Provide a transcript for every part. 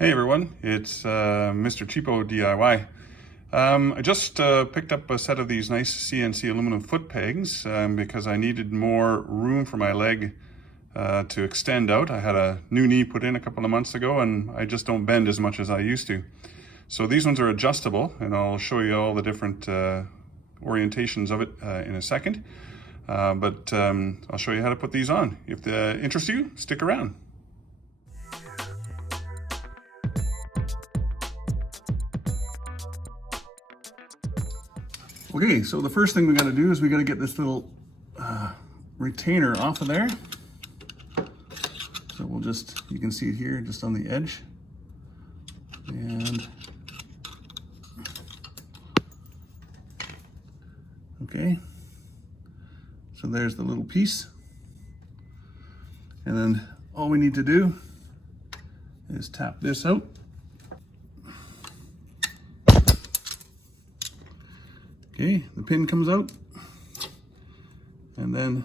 Hey everyone, it's Mr. Cheapo DIY. I just picked up a set of these NiceCNC aluminum foot pegs because I needed more room for my leg to extend out. I had a new knee put in a couple of months ago and I just don't bend as much as I used to. So these ones are adjustable and I'll show you all the different orientations of it in a second. But I'll show you how to put these on. If they interest you, stick around. Okay, so the first thing we got to do is we got to get this little retainer off of there. So we'll just, you can see it here, just on the edge. And okay, so there's the little piece. And then all we need to do is tap this out. Okay, the pin comes out, and then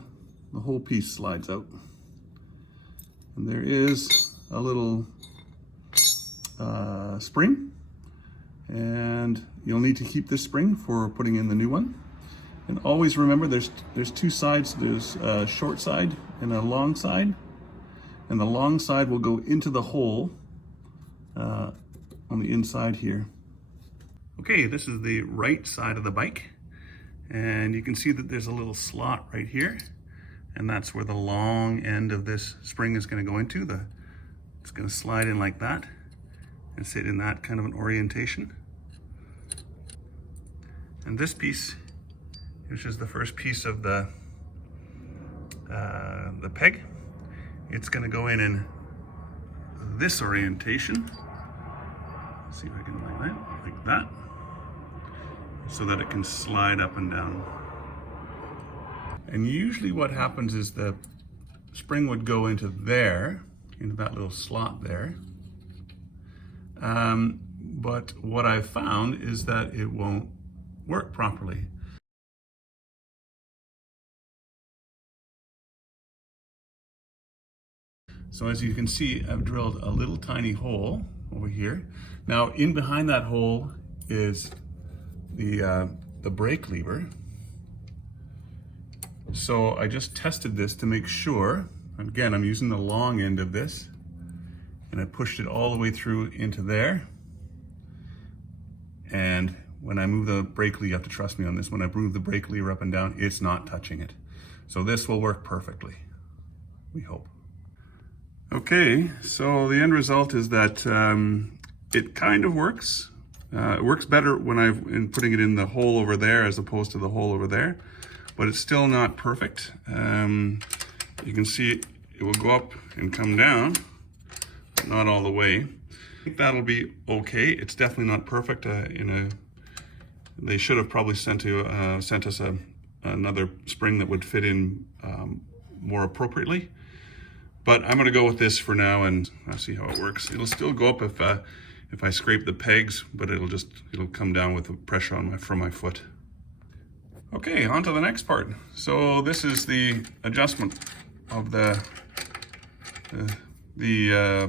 the whole piece slides out. And there is a little spring, and you'll need to keep this spring for putting in the new one. And always remember, there's two sides. There's a short side and a long side, and the long side will go into the hole on the inside here. Okay, this is the right side of the bike, and you can see that there's a little slot right here, and that's where the long end of this spring is going to go into. It's going to slide in like that and sit in that kind of an orientation. And this piece, which is the first piece of the peg, it's going to go in this orientation. Let's see if I can line it like that, so that it can slide up and down. And usually what happens is the spring would go into there, into that little slot there. But what I've found is that it won't work properly. So as you can see, I've drilled a little tiny hole over here. Now in behind that hole is the brake lever. So I just tested this to make sure. Again, I'm using the long end of this, and I pushed it all the way through into there. And when I move the brake lever, you have to trust me on this, when I move the brake lever up and down, it's not touching it. So this will work perfectly, we hope. Okay, so the end result is that it kind of works. It works better when I'm putting it in the hole over there as opposed to the hole over there, but it's still not perfect. You can see it will go up and come down, but not all the way. I think that'll be okay. It's definitely not perfect. They should have probably sent us another spring that would fit in more appropriately. But I'm going to go with this for now, and I'll see how it works. It'll still go up if I scrape the pegs, but it'll come down with the pressure on from my foot. Okay, on to the next part. So this is the adjustment of the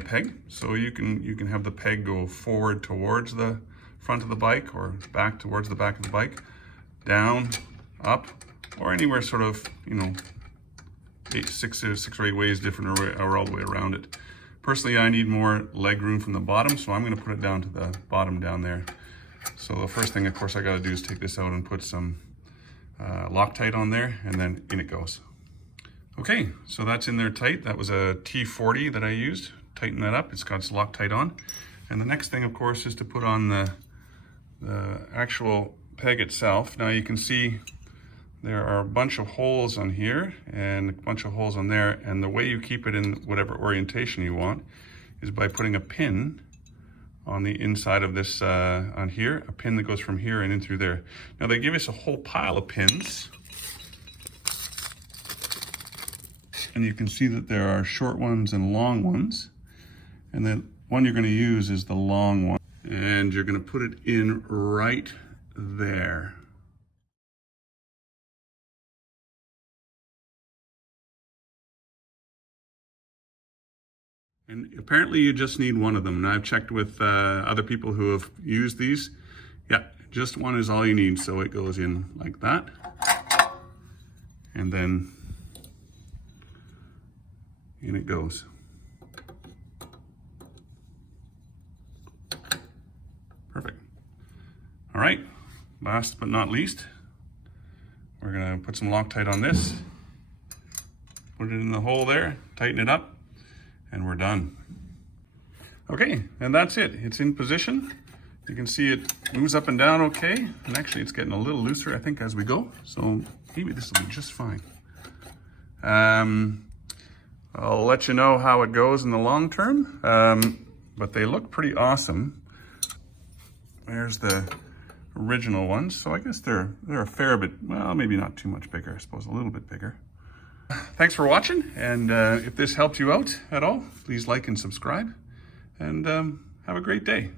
peg. So you can have the peg go forward towards the front of the bike, or back towards the back of the bike, down, up, or anywhere sort of, six or eight ways different, or all the way around it. Personally, I need more leg room from the bottom, so I'm going to put it down to the bottom down there. So the first thing, of course, I got to do is take this out and put some Loctite on there, and then in it goes. Okay, so that's in there tight. That was a T40 that I used. Tighten that up. It's got its Loctite on. And the next thing, of course, is to put on the actual peg itself. Now you can see there are a bunch of holes on here and a bunch of holes on there, and the way you keep it in whatever orientation you want is by putting a pin on the inside of this, on here, a pin that goes from here and in through there. Now they give us a whole pile of pins, and you can see that there are short ones and long ones, and the one you're going to use is the long one, and you're going to put it in right there. And apparently you just need one of them. And I've checked with other people who have used these. Yeah, just one is all you need. So it goes in like that. And then in it goes. Perfect. All right, last but not least, we're gonna put some Loctite on this, put it in the hole there, tighten it up, and we're done. Okay, and that's it. It's in position. You can see it moves up and down okay, and actually it's getting a little looser, I think, as we go, so maybe this will be just fine. I'll let you know how it goes in the long term, but they look pretty awesome. There's the original ones, so I guess they're a fair bit, well, maybe not too much bigger, I suppose a little bit bigger. Thanks for watching, and if this helped you out at all, please like and subscribe, and have a great day.